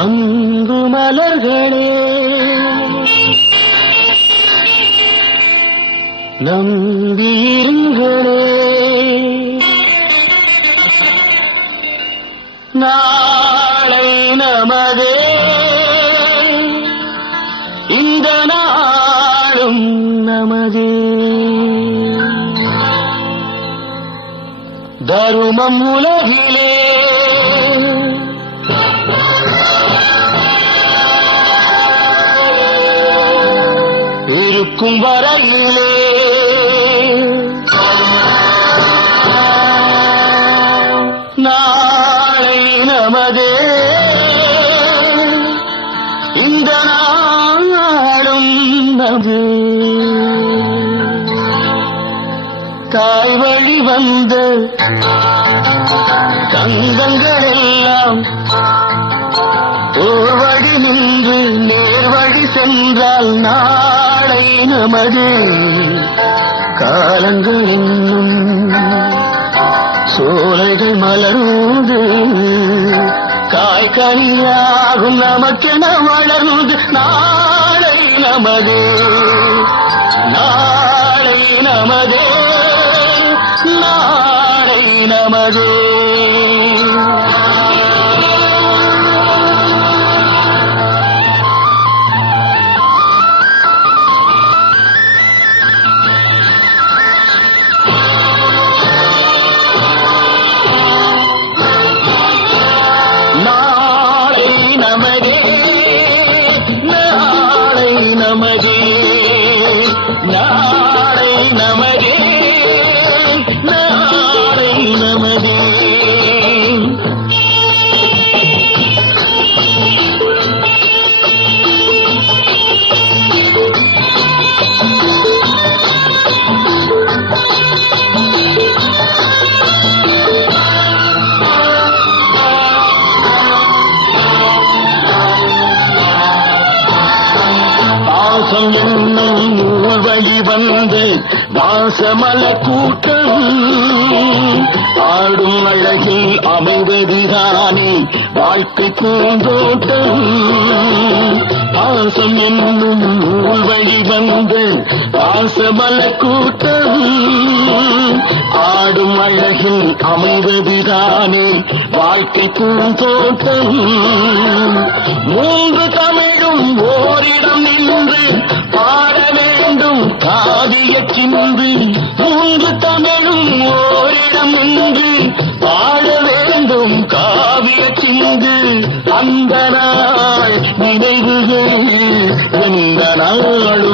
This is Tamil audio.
அன்பு மலர்களே நம்பியிருங்களே, நாளை நமதே, இந்த நாளும் நமதே. தருமம் உலகிலே இருக்கும் வரையிலே நாளை நமதே, இந்த நாளும் நமதே. தாய் வழி வந்த தங்கங்கள் எல்லாம் ஓர் வழி நின்று நேர் வழி சென்றால் நாளை நமதே. காலங்கள் இன்னும் சோலைகள் மலர்ந்து காய்கனியாகும் நமக்கென வளர்ந்து நாளை நமதே, நாளை நமதே, நாளை நமதே. நாளை நமதே, நாளை நமதே. பாசம் என்னும் நூல் வழி வந்து வாசமல கூட்டம் ஆடும் அழகில் அமைவதுதானே வாழ்க்கை பூந்தோட்டம். பாசம் என்னும் நூல் வழி வந்து வாசமல கூட்டம் ஆடும் அழகில் அமைவதுதானே வாழ்க்கை பூந்தோட்டம். மூன்று தமிழும் ஓரிடம் நின்று பாட வேண்டும் காதிய சிந்து, மூன்று தமிழும் ஓரிடம் நின்று பாட வேண்டும் காவிய சிந்து. அந்த நாள் நினைவுகள் எந்த நாளும்